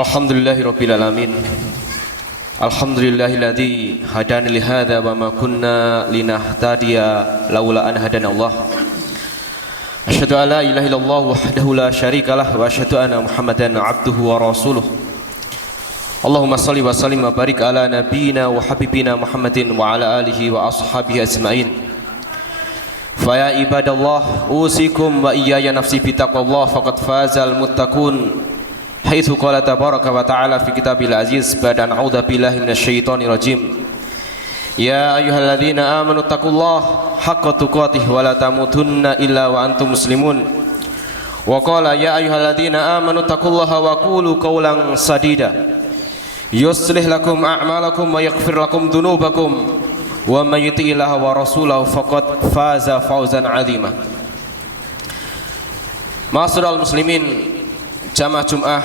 Alhamdulillahirabbil alamin. Alhamdulillahilladzi hadana li hadza wa ma kunna linahtadiya laula an hadanallah. Asyhadu an la ilaha illallah wahdahu la syarikalah wa asyhadu anna Muhammadan abduhu wa rasuluh. Allahumma shalli wa sallim wa barik ala nabiyyina wa habibina Muhammadin wa ala alihi wa ashabihi ajmain. Fa ya ibadallah usikum wa iyaya nafsi bi taqwallah faqad fazal muttaqun. Haitsu qala tabaraka wa ta'ala fi kitabil aziz ba'da a'udzu billahi minasyaitonir rajim. Ya ayyuhalladzina amanu taqullaha haqqa tuqatih wa la tamutunna illa wa antum muslimun. Wa qala ya ayyuhalladzina amanu taqullaha wa qulu qawlan sadida. Yuslih lakum a'malakum wa yaghfir lakum dhunubakum wa may yuti'illaha wa rasulahu faqad faza fawzan 'azima. Ma'asyiral muslimin, jamaah Jum'ah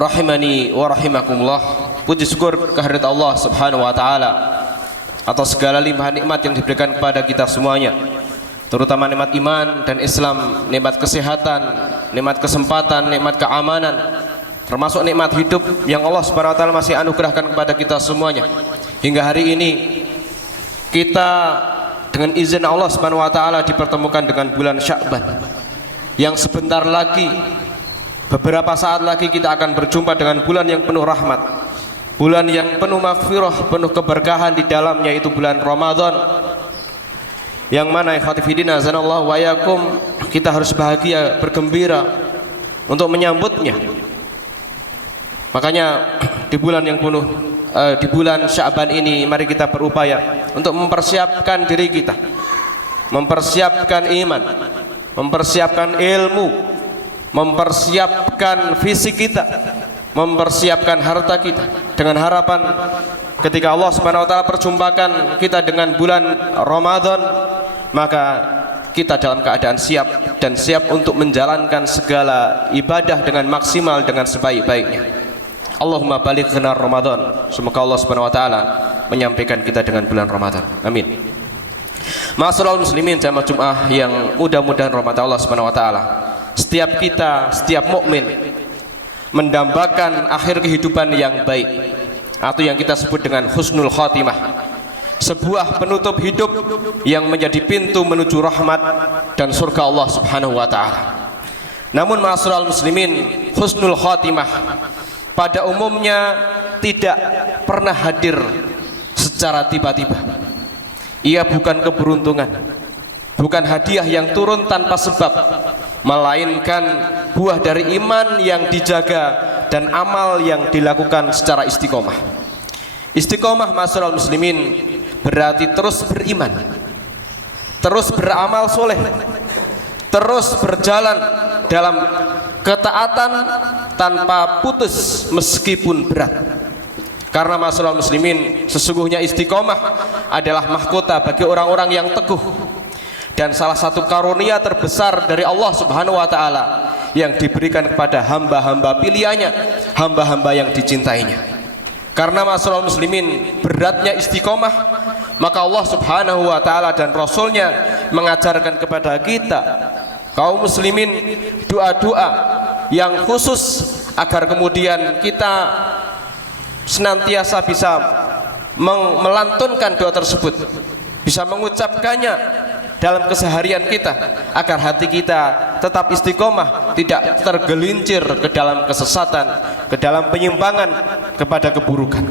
rahimani wa rahimakumullah. Puji syukur kehadirat Allah Subhanahu wa taala atas segala limpahan nikmat yang diberikan kepada kita semuanya, terutama nikmat iman dan Islam, nikmat kesehatan, nikmat kesempatan, nikmat keamanan, termasuk nikmat hidup yang Allah Subhanahu wa taala masih anugerahkan kepada kita semuanya. Hingga hari ini kita dengan izin Allah Subhanahu wa taala dipertemukan dengan bulan Sya'ban yang sebentar lagi, beberapa saat lagi kita akan berjumpa dengan bulan yang penuh rahmat, bulan yang penuh maghfirah, penuh keberkahan di dalamnya, yaitu bulan Ramadan, yang mana ikhwati fillah azanallahu wa yakum, kita harus bahagia, bergembira untuk menyambutnya. Makanya di bulan yang penuh di bulan Sya'ban ini mari kita berupaya untuk mempersiapkan diri kita, mempersiapkan iman, mempersiapkan ilmu, mempersiapkan fisik kita, mempersiapkan harta kita, dengan harapan ketika Allah Subhanahu wa taala perjumpakan kita dengan bulan Ramadan, maka kita dalam keadaan siap dan siap untuk menjalankan segala ibadah dengan maksimal, dengan sebaik-baiknya. Allahumma balighna Ramadan. Semoga Allah Subhanahu wa taala menyampaikan kita dengan bulan Ramadan. Amin. Ma'asyiral muslimin, jamaah Jum'ah yang mudah-mudahan rahmat Allah Subhanahu wa taala. Setiap kita, setiap mukmin mendambakan akhir kehidupan yang baik, atau yang kita sebut dengan husnul khatimah, sebuah penutup hidup yang menjadi pintu menuju rahmat dan surga Allah Subhanahu wa taala. Namun ma'asyiral muslimin, husnul khatimah pada umumnya tidak pernah hadir secara tiba-tiba. Ia bukan keberuntungan, bukan hadiah yang turun tanpa sebab, melainkan buah dari iman yang dijaga dan amal yang dilakukan secara istiqomah. Istiqomah ma'asyiral muslimin berarti terus beriman, terus beramal soleh, terus berjalan dalam ketaatan tanpa putus meskipun berat. Karena ma'asyiral muslimin, sesungguhnya istiqomah adalah mahkota bagi orang-orang yang teguh, dan salah satu karunia terbesar dari Allah Subhanahu wa taala yang diberikan kepada hamba-hamba pilihannya, hamba-hamba yang dicintainya. Karena ma'asyiral muslimin, beratnya istiqomah, maka Allah Subhanahu wa taala dan Rasulnya mengajarkan kepada kita kaum muslimin doa-doa yang khusus agar kemudian kita senantiasa bisa melantunkan doa tersebut, bisa mengucapkannya dalam keseharian kita, agar hati kita tetap istiqomah, tidak tergelincir ke dalam kesesatan, ke dalam penyimpangan, kepada keburukan.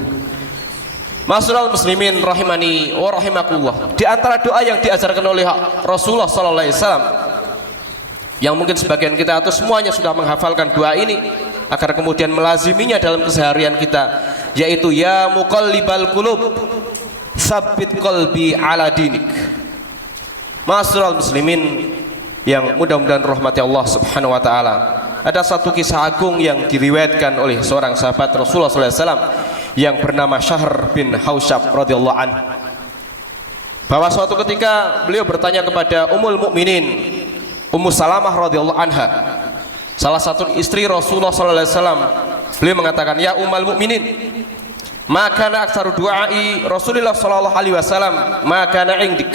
Ma'asyiral muslimin rahimani wa rahimakumullah, di antara doa yang diajarkan oleh Rasulullah sallallahu alaihi wasallam, yang mungkin sebagian kita atau semuanya sudah menghafalkan doa ini agar kemudian melaziminya dalam keseharian kita, yaitu ya muqallibal qulub tsabbit qalbi ala dinik. Ma'asyiral muslimin yang mudah-mudahan rahmati Allah Subhanahu wa taala, ada satu kisah agung yang diriwayatkan oleh seorang sahabat Rasulullah sallallahu alaihi wasallam yang bernama Syahr bin Hausyab radhiyallahu anhu. bahwa suatu ketika beliau bertanya kepada Ummul Mukminin Ummu Salamah radhiyallahu anha, salah satu istri Rasulullah sallallahu alaihi wasallam. Beliau mengatakan, "Ya Ummul Mukminin, ma kana aktsaru du'ai Rasulullah sallallahu alaihi wasallam ma kana 'indik."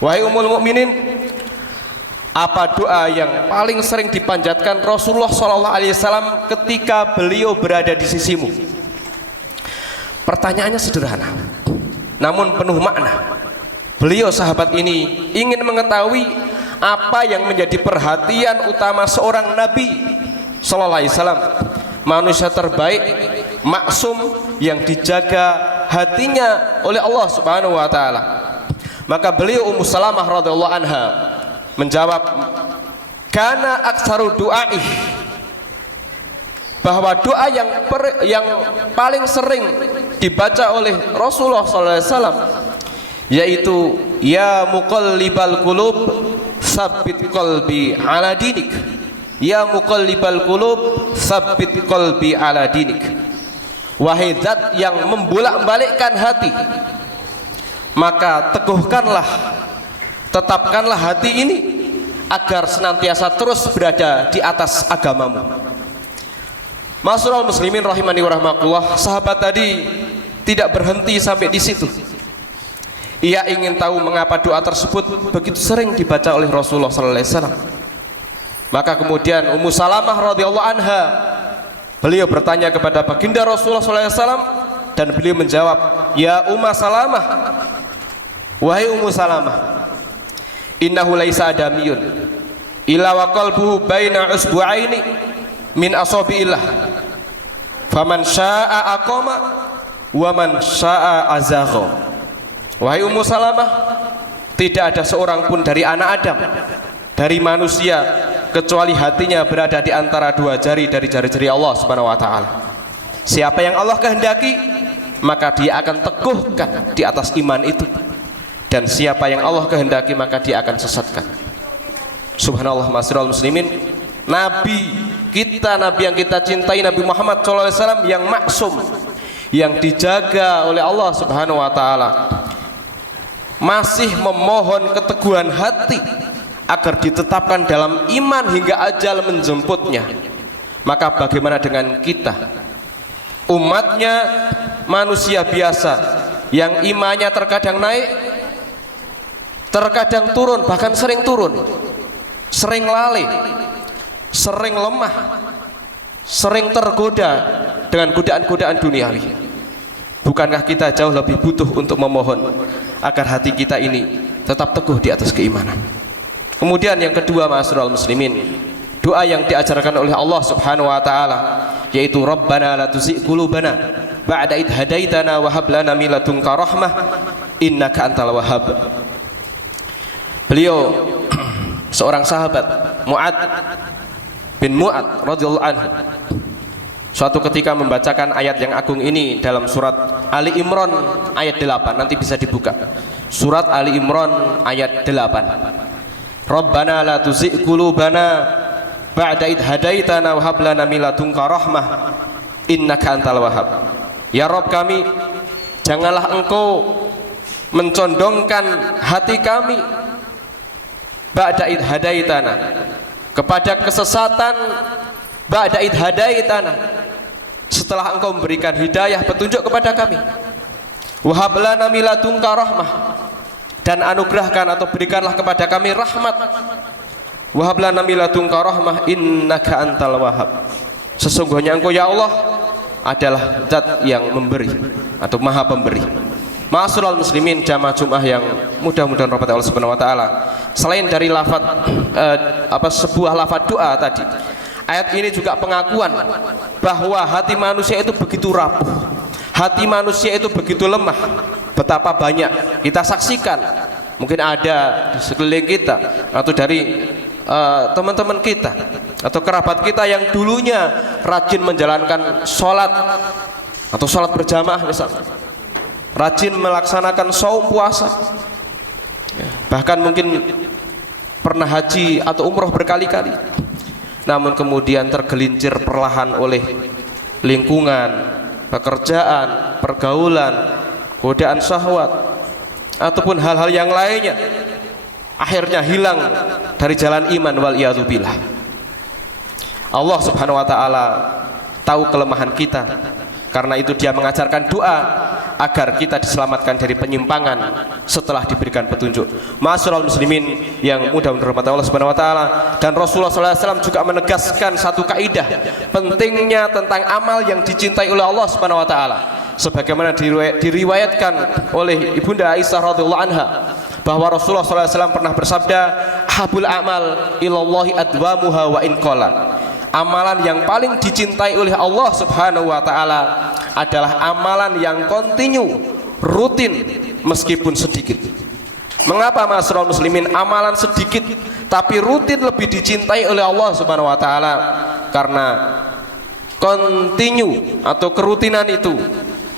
Wahai Ummul Mukminin, apa doa yang paling sering dipanjatkan Rasulullah sallallahu alaihi wasallam ketika beliau berada di sisimu? Pertanyaannya sederhana, namun penuh makna. Beliau sahabat ini ingin mengetahui apa yang menjadi perhatian utama seorang Nabi sallallahu alaihi wasallam, manusia terbaik, maksum yang dijaga hatinya oleh Allah Subhanahu wa taala. Maka beliau Ummu Salamah radhiyallahu anha menjawab, kana aktsaru du'ai, bahwa doa yang paling sering dibaca oleh Rasulullah sallallahu alaihi wasallam yaitu ya muqallibal qulub tsabbit qalbi ala dinik, ya muqallibal qulub tsabbit qalbi ala dinik. Wahai zat yang membolak-balikkan hati, maka teguhkanlah, tetapkanlah hati ini agar senantiasa terus berada di atas agamamu. Ma'asyiral muslimin rahimani wa rahmatullah, sahabat tadi tidak berhenti sampai di situ. Ia ingin tahu mengapa doa tersebut begitu sering dibaca oleh Rasulullah sallallahu alaihi wasallam. Maka kemudian Ummu Salamah radhiyallahu anha, beliau bertanya kepada baginda Rasulullah sallallahu alaihi wasallam dan beliau menjawab, "Ya Ummu Salamah, wahai Ummu Salamah, innahu laisa adamiyun illa wa qalbuhu baina usbu'aini min asabiillah, faman syaa'a aqama wa man syaa'a azagha." Wahai Ummu Salamah, tidak ada seorang pun dari anak Adam, dari manusia, kecuali hatinya berada di antara dua jari dari jari-jari Allah Subhanahu wa taala. Siapa yang Allah kehendaki, maka dia akan teguhkan di atas iman itu, dan siapa yang Allah kehendaki maka dia akan sesatkan. Subhanallah. Ma'asyiral muslimin, Nabi kita, Nabi yang kita cintai, Nabi Muhammad SAW yang maksum, yang dijaga oleh Allah Subhanahu wa taala, masih memohon keteguhan hati agar ditetapkan dalam iman hingga ajal menjemputnya. Maka bagaimana dengan kita, umatnya, manusia biasa yang imannya terkadang naik, terkadang turun, bahkan sering turun, sering lalai, sering lemah, sering tergoda dengan godaan-godaan duniawi. Bukankah kita jauh lebih butuh untuk memohon agar hati kita ini tetap teguh di atas keimanan? Kemudian yang kedua, ma'asyiral muslimin, doa yang diajarkan oleh Allah Subhanahu wa taala yaitu Rabbana la tuzigh qulubana ba'da idh hadaitana wa hab lana min ladunka rahmah innaka antal wahhab. Beliau seorang sahabat, Mu'ad bin Mu'ad radhiyallahu anhu, suatu ketika membacakan ayat yang agung ini dalam surat Ali Imran ayat 8. Nanti bisa dibuka surat Ali Imran ayat 8. Rabbana la tuzigh qulubana ba'da idh hadaitana wa hab lana min ladunka rahmah innaka antal wahhab. Ya Rabb kami, janganlah engkau mencondongkan hati kami ba'da idh hadaitana, kepada kesesatan, ba'da idh hadaitana, setelah engkau memberikan hidayah, petunjuk kepada kami. Wa hab lana min ladunka rahmah, dan anugerahkan atau berikanlah kepada kami rahmat. Wa hab lana min ladunka rahmah innaka antal wahhab. Sesungguhnya engkau ya Allah adalah zat yang memberi atau maha pemberi. Ma'asyiral muslimin, jamaah Jumat yang mudah-mudahan rahmat Allah Subhanahu wa taala, selain dari lafaz sebuah lafaz doa tadi, ayat ini juga pengakuan bahwa hati manusia itu begitu rapuh, hati manusia itu begitu lemah. Betapa banyak kita saksikan, mungkin ada di sekeliling kita atau dari teman-teman kita atau kerabat kita yang dulunya rajin menjalankan sholat atau sholat berjamaah misalnya, rajin melaksanakan saum puasa, bahkan mungkin pernah haji atau umroh berkali-kali, namun kemudian tergelincir perlahan oleh lingkungan, pekerjaan, pergaulan, godaan syahwat, ataupun hal-hal yang lainnya, akhirnya hilang dari jalan iman, wal iyadzubillah. Allah Subhanahu wa taala tahu kelemahan kita, karena itu Dia mengajarkan doa agar kita diselamatkan dari penyimpangan setelah diberikan petunjuk. Ma'asyiral muslimin yang mudah dirahmati Allah Subhanahu wa taala, dan Rasulullah SAW juga menegaskan satu kaidah pentingnya tentang amal yang dicintai oleh Allah Subhanahu wa taala, sebagaimana diriwayatkan oleh Ibunda Aisyah radhiyallahu anha bahwa Rasulullah SAW pernah bersabda, habul amal ilallahi adwamuha wa in qala. Amalan yang paling dicintai oleh Allah Subhanahu wa taala adalah amalan yang kontinu, rutin, meskipun sedikit. Mengapa ma'asyiral muslimin amalan sedikit tapi rutin lebih dicintai oleh Allah Subhanahu wa taala? Karena kontinu atau kerutinan itu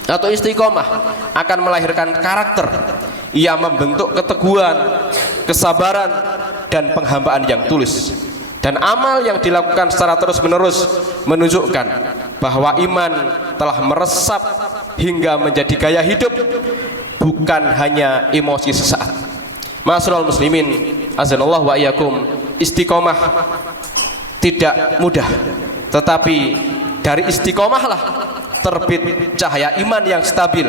atau istiqomah akan melahirkan karakter. Ia membentuk keteguhan, kesabaran, dan penghambaan yang tulus. Dan amal yang dilakukan secara terus-menerus menunjukkan bahwa iman telah meresap hingga menjadi gaya hidup, bukan hanya emosi sesaat. Ma'asyiral muslimin, azanallahu wa iyyakum, istiqomah tidak mudah, tetapi dari istiqomahlah terbit cahaya iman yang stabil,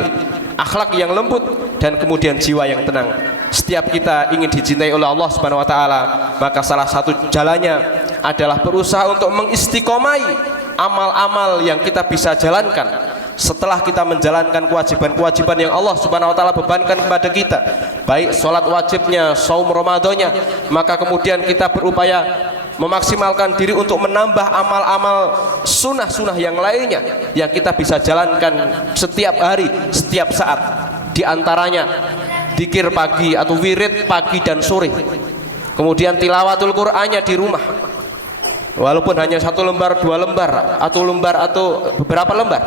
akhlak yang lembut, dan kemudian jiwa yang tenang. Setiap kita ingin dicintai oleh Allah Subhanahu wa taala, maka salah satu jalannya adalah berusaha untuk mengistiqomai amal-amal yang kita bisa jalankan. Setelah kita menjalankan kewajiban-kewajiban yang Allah Subhanahu wa taala bebankan kepada kita, baik sholat wajibnya, saum Ramadannya, maka kemudian kita berupaya memaksimalkan diri untuk menambah amal-amal sunnah-sunnah yang lainnya yang kita bisa jalankan setiap hari, setiap saat. Di antaranya dzikir pagi atau wirid pagi dan sore, kemudian tilawatul Qur'annya di rumah, walaupun hanya 1 lembar, 2 lembar, atau beberapa lembar.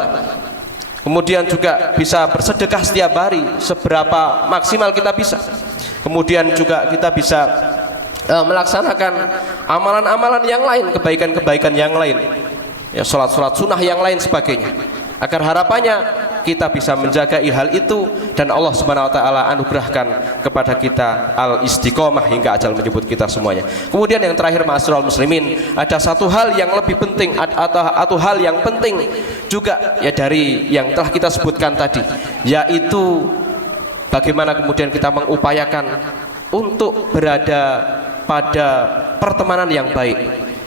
Kemudian juga bisa bersedekah setiap hari seberapa maksimal kita bisa. Kemudian juga kita bisa melaksanakan amalan-amalan yang lain, kebaikan-kebaikan yang lain, ya, sholat-sholat sunnah yang lain sebagainya, agar harapannya kita bisa menjaga hal itu dan Allah Subhanahu wa taala anugerahkan kepada kita al-istiqomah hingga ajal menjemput kita semuanya. Kemudian yang terakhir, ma'asyiral muslimin, ada satu hal yang lebih penting atau hal yang penting juga, ya, dari yang telah kita sebutkan tadi, yaitu bagaimana kemudian kita mengupayakan untuk berada pada pertemanan yang baik.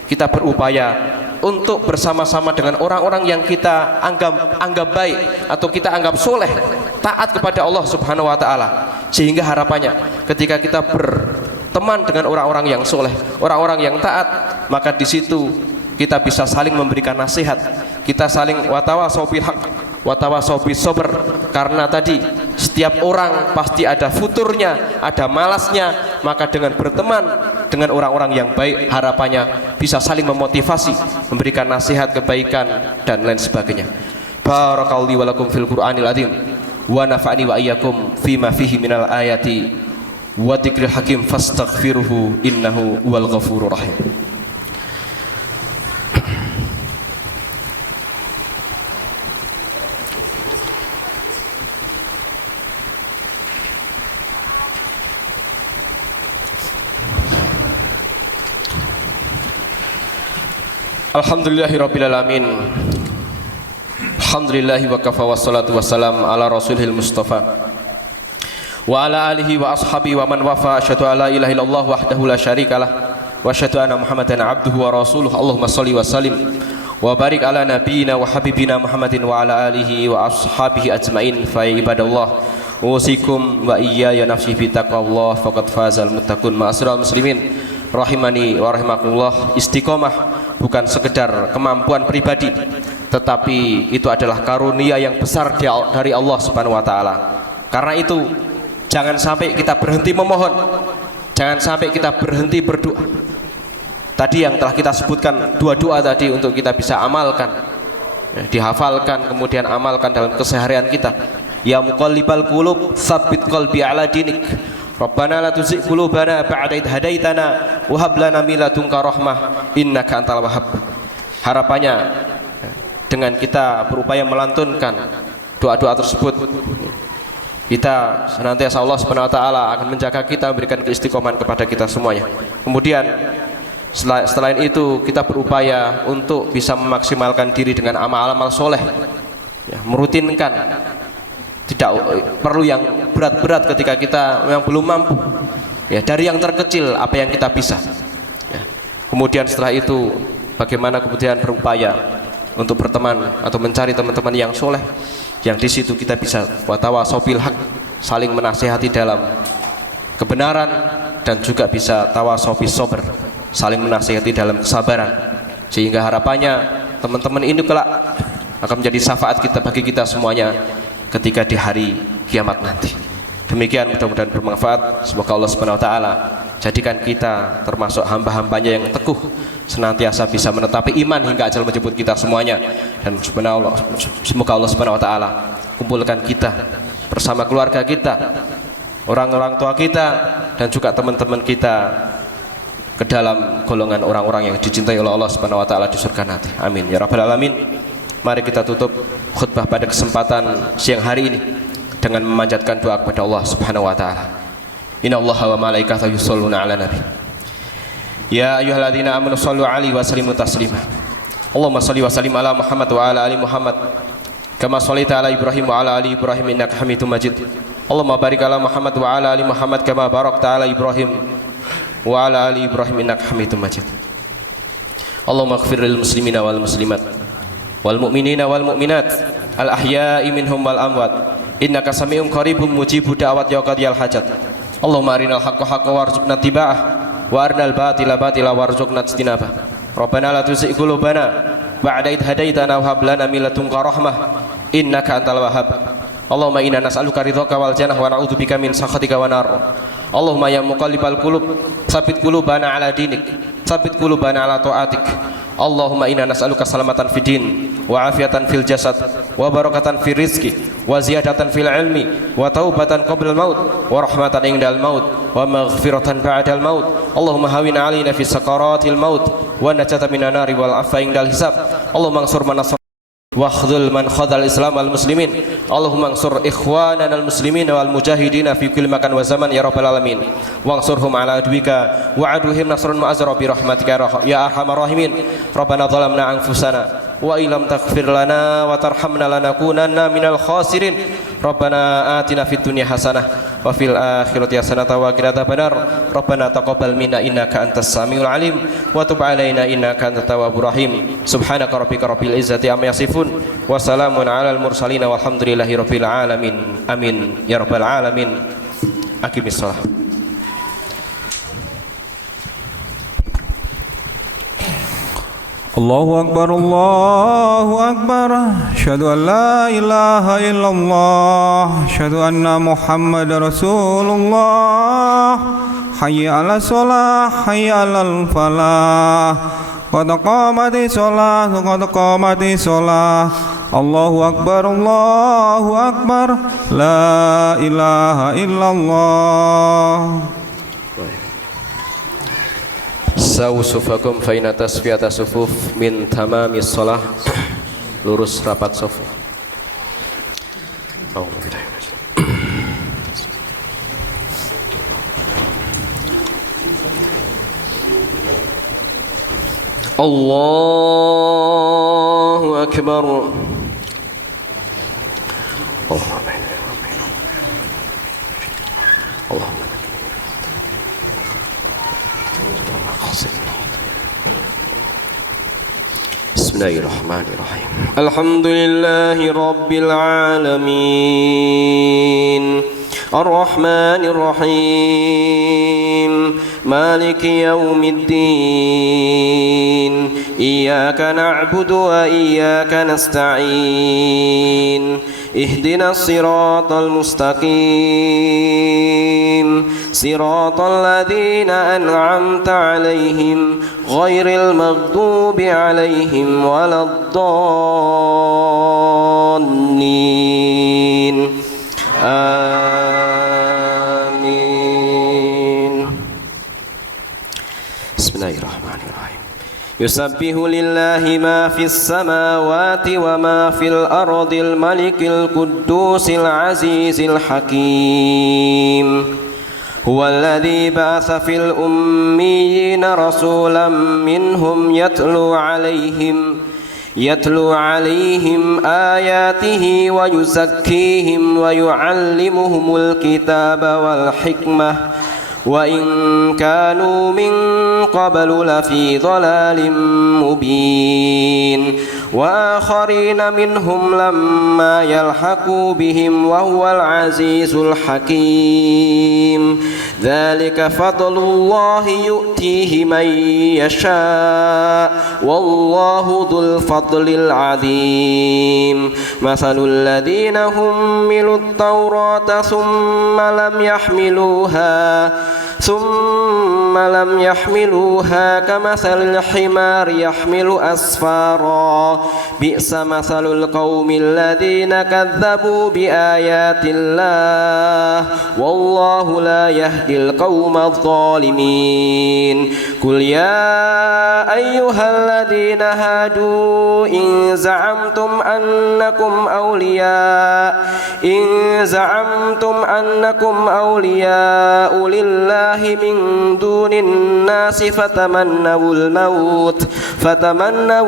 Kita berupaya untuk bersama-sama dengan orang-orang yang kita anggap baik atau kita anggap soleh, taat kepada Allah Subhanahu wa taala, sehingga harapannya ketika kita berteman dengan orang-orang yang soleh, orang-orang yang taat, maka di situ kita bisa saling memberikan nasihat, kita saling watawasau bil haq, watawasau bis sabr, karena tadi setiap orang pasti ada futurnya, ada malasnya, maka dengan berteman dengan orang-orang yang baik, harapannya bisa saling memotivasi, memberikan nasihat kebaikan dan lain sebagainya. Barakallahu li wa lakum fil Qur'anil azim wa nafa'ani wa iyyakum fima fihi minal ayati wa dzikril hakim fastaghfiruhu innahu huwal ghafurur rahim. Alhamdulillahirabbil alamin. Alhamdulillahi wa kafa wassalatu wassalam ala rasulil mustafa wa ala alihi wa ashabi wa man wafa. Asyhadu an la ilaha illallah wahdahu la syarikalah wa asyhadu anna Muhammadan abduhu wa rasuluh. Allahumma shalli wa sallim wa barik ala nabiyyina wa habibina Muhammadin wa ala alihi wa ashabihi ajmain. Fa ibadallah usikum wa iyaya nafsi bi taqwallah faqad fazal muttaqun. Ma'asyiral muslimin rahimani wa rahimakumullah, istiqomah bukan sekedar kemampuan pribadi, tetapi itu adalah karunia yang besar dari Allah Subhanahu wa taala. Karena itu jangan sampai kita berhenti memohon, jangan sampai kita berhenti berdoa. Tadi yang telah kita sebutkan, dua doa tadi untuk kita bisa amalkan, dihafalkan, kemudian amalkan dalam keseharian kita. Ya muqallibal qulub tsabbit qalbi ala dinik, Rabbana la tuzigh qulubana ba'da idh hadaitana wa hab lana min ladunka rahmah innaka antal wahhab. Harapannya dengan kita berupaya melantunkan doa-doa tersebut, Kita senantiasa Allah Subhanahu wa taala akan menjaga kita, memberikan keistiqomahan kepada kita semuanya. Kemudian selain itu kita berupaya untuk bisa memaksimalkan diri dengan amal-amal soleh, ya, merutinkan, tidak perlu yang berat-berat ketika kita memang belum mampu, ya, dari yang terkecil apa yang kita bisa, ya. Kemudian setelah itu bagaimana kemudian berupaya untuk berteman atau mencari teman-teman yang soleh, yang di situ kita bisa watawasobil haq, saling menasihati dalam kebenaran, dan juga bisa tawasobil sober, saling menasihati dalam kesabaran, sehingga harapannya teman-teman ini kelak akan menjadi syafaat kita bagi kita semuanya ketika di hari kiamat nanti. Demikian, mudah-mudahan bermanfaat. Semoga Allah Subhanahu wa taala jadikan kita termasuk hamba-hambanya yang teguh, senantiasa bisa menetapi iman hingga ajal menjemput kita semuanya. Dan semoga Allah Subhanahu wa taala kumpulkan kita bersama keluarga kita, orang-orang tua kita, dan juga teman-teman kita ke dalam golongan orang-orang yang dicintai oleh Allah Subhanahu wa taala di surga nanti. Amin ya rabbal alamin. Mari kita tutup khutbah pada kesempatan siang hari ini dengan memanjatkan doa kepada Allah Subhanahu wa taala. Innallaha wa malaikatahu yusholluna 'alan nabi. Ya ayyuhalladzina amanu shallu 'alaihi wa sallimu taslima. Allahumma shalli wa sallim ala Muhammad wa ala ali Muhammad kama shallaita ala Ibrahim wa ala ali Ibrahim innaka Hamidum Majid. Allahumma barik ala Muhammad wa ala ali Muhammad kama barakta ala Ibrahim wa ala ali Ibrahim innaka Hamidum Majid. Allahumma ighfir lil muslimina wal muslimat wal mu'minina wal mu'minat al ahya'i minhum wal amwat innaka sami'un qaribun mujibu da'wat ya qadiyal hajat. Allahumma arinal haqqa haqqan warzuqna tiba'ah wa arinal batila batila warzuqna ijtinabah. Rabbana la tuzigh qulubana ba'da idh hadaitana wa hab lana min ladunka rahmah innaka antal wahhab. Allahumma inna nas'aluka ridhaka wal jannah wa na'udzubika min sakhatika wa nar. Allahumma ya muqallibal qulub tsabbit qulubana ala dinik, tsabbit qulubana ala ta'atik. Allahumma inna nas'aluka salamatan fid din wa afiatan fil jasad wa barakatan fil rizqi wa ziyadatan fil ilmi wa taubatan qabla al maut wa rahmatan indal maut wa maghfiratan ba'dal maut. Allahumma hawin alaina fi sakaratil maut wa najata minan nari wal afa indal hisab. Allahumma ansur man nasr wa khudhul man khadhal islam wal muslimin. Allahumma ansur ikhwanana al muslimin wal mujahidina fi kulli makan wa zaman ya rabbal alamin. Wa ansurhum ala adwika wa aduhim nasrun mu'azzara bi rahmatika ya arhamar rahimin. Rabbana zalamna anfusana wa illam taghfir lana wa tarhamna lanakunanna minal khasirin. Rabbana atina fid dunya hasanah wa fil akhirati hasanah wa qina adzabannar. Rabbana taqabbal minna innaka antas samiul alim wa tub alaina innaka antat tawwabur rahim. Subhanaka rabbika rabbil izzati amma yasifun wa salamun alal mursalin walhamdulillahi rabbil alamin. Amin ya rabbal alamin. Aqimis shalah. Allahu Akbar, Allahu Akbar. Asyhadu an la ilaha illallah, asyhadu anna Muhammadar Rasulullah. Hayya 'alas shalah, hayya 'alal falah. Qad qamatis shalah, qad qamatis shalah. Allahu Akbar, Allahu Akbar. La ilaha illallah. Sawu sufakum fa inna tasfiyata sufuf min tamamis shalah. Lurus rapat saf. Allahu akbar. Bismillahirrahmanirrahim. Alhamdulillahi rabbil alamin. Ar-Rahmanir Rahim. Maliki yaumiddin. Iyyaka na'budu wa iyyaka nasta'in. Ihdinas siratal mustaqim. Siratal ladzina an'amta 'alaihim ghairil maghdubi 'alaihim waladdallin. Amin. Bismillahirrahmanirrahim. يسبح لله ما في السماوات وما في الأرض الملك القدوس العزيز الحكيم هو الذي بعث في الأميين رسولا منهم يتلو عليهم آياته ويزكيهم ويعلمهم الكتاب والحكمة وإن كانوا من قبل لفي ضلال مبين وآخرين منهم لما يلحقوا بهم وهو العزيز الحكيم ذلك فضل الله يؤتيه من يشاء والله ذو الفضل العظيم مثل الذين حملوا التوراة ثم لم يحملوها كمثل الحمار يحمل أسفارا بئس مثل القوم الذين كذبوا بآيات الله والله لا يهدي القوم الظالمين قل يا أيها الذين هادوا إن زعمتم أنكم أولياء لله من دون الناس فتمنوا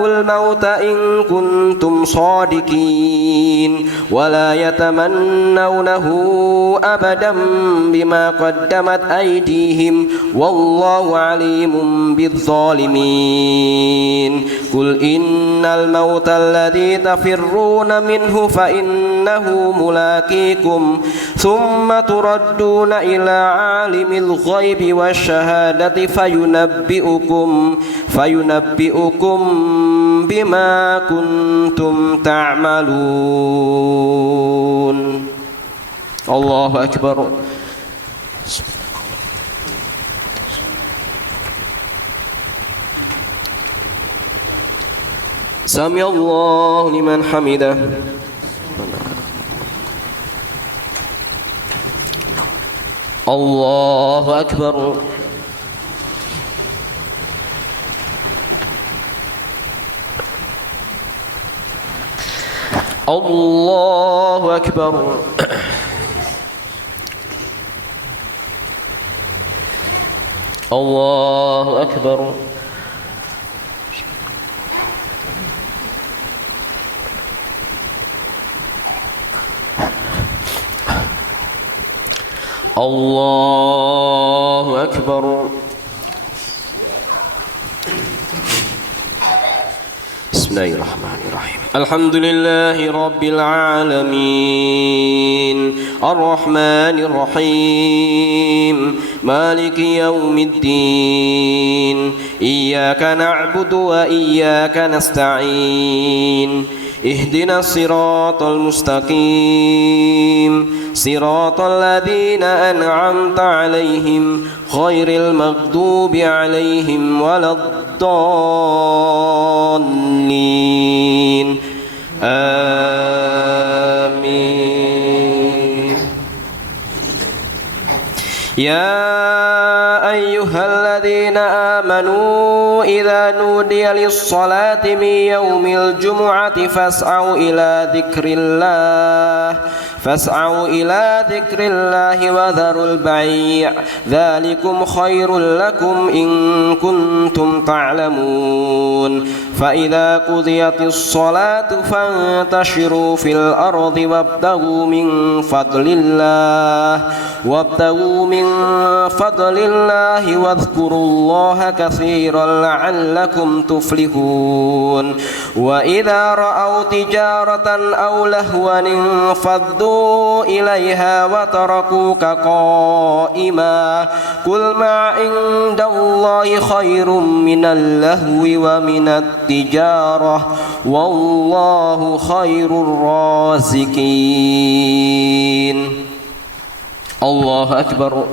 الموت إن كنتم صادقين ولا يتمنونه أبدا بما قدمت أيديهم والله عليم بالظالمين قل إن الموت الذي تفرون منه فإنه ملاقيكم ثم تردون إلى عالم الغيب والشهادة فينبئكم بما كنتم تعملون الله أكبر سمع الله لمن حمده الله أكبر الله أكبر الله أكبر الله أكبر بسم الله الرحمن الرحيم الحمد لله رب العالمين الرحمن الرحيم مالك يوم الدين إياك نعبد وإياك نستعين اهدنا الصراط المستقيم صراط الذين أنعمت عليهم غير المغضوب عليهم ولا الضالين آمين يا أيها الذين آمنوا إذا نودي للصلاة من يوم الجمعة فاسعوا إلى ذكر الله وذروا البيع ذلكم خير لكم إن كنتم تعلمون فإذا قضيت الصلاة فانتشروا في الأرض وابتغوا من فضل الله واذكروا الله كثيرا لعلكم تفلحون وإذا رأوا تجارة أو لهوا انفضوا إليها وتركوك قائما قل ما عند الله خير من اللهو ومن التجارة والله خير الرازقين الله أكبر